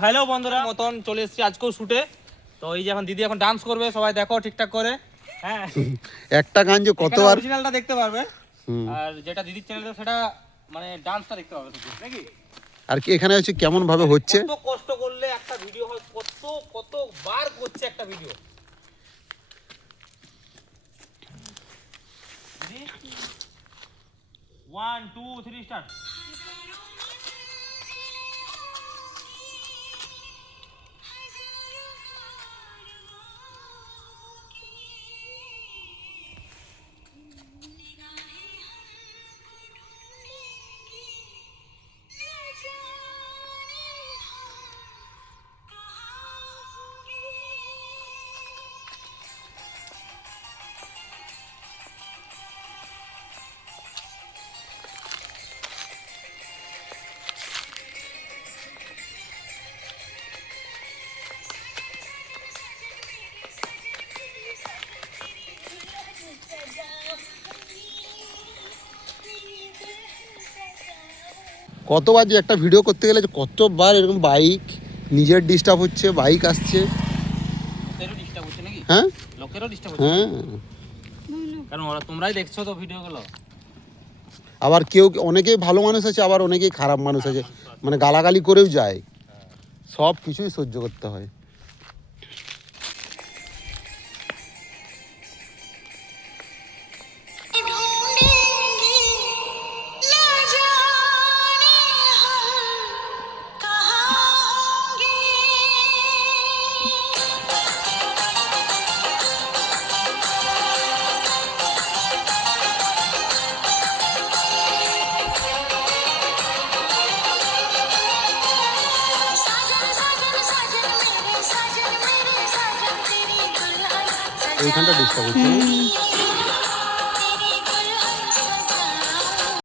Hello বন্ধুরা মতন চলে এসেছি আজকেও শুটে তো এই যে এখন দিদি এখন ডান্স করবে সবাই দেখো ঠিকঠাক করে। হ্যাঁ। একটা গান যে কতবার? অরিজিনালটা দেখতে পারবে। আর যেটা দিদির চ্যানেলে সেটা মানে ডান্সটা দেখতে পারবে নাকি? আর কি এখানে হচ্ছে কেমন ভাবে হচ্ছে? কত কষ্ট করলে একটা ভিডিও হয় কত কত বার করছে একটা video one two three start কতবার যে একটা ভিডিও করতে গেলে যে কতবার এরকম বাইক নিজের ডিস্টার্ব হচ্ছে বাইক আসছে। হ্যাঁ? হ্যাঁ। কারণ ওরা তোমরাই দেখছ তো ভিডিওগুলো আবার কেউ অনেকেই ভালো মানুষ আছে আবার অনেকেই খারাপ মানুষ আছে। মানে গালাগালি করেও যায়। সব কিছুই সহ্য করতে হয়। ওইখানটা ডিস্টার্ব হচ্ছে।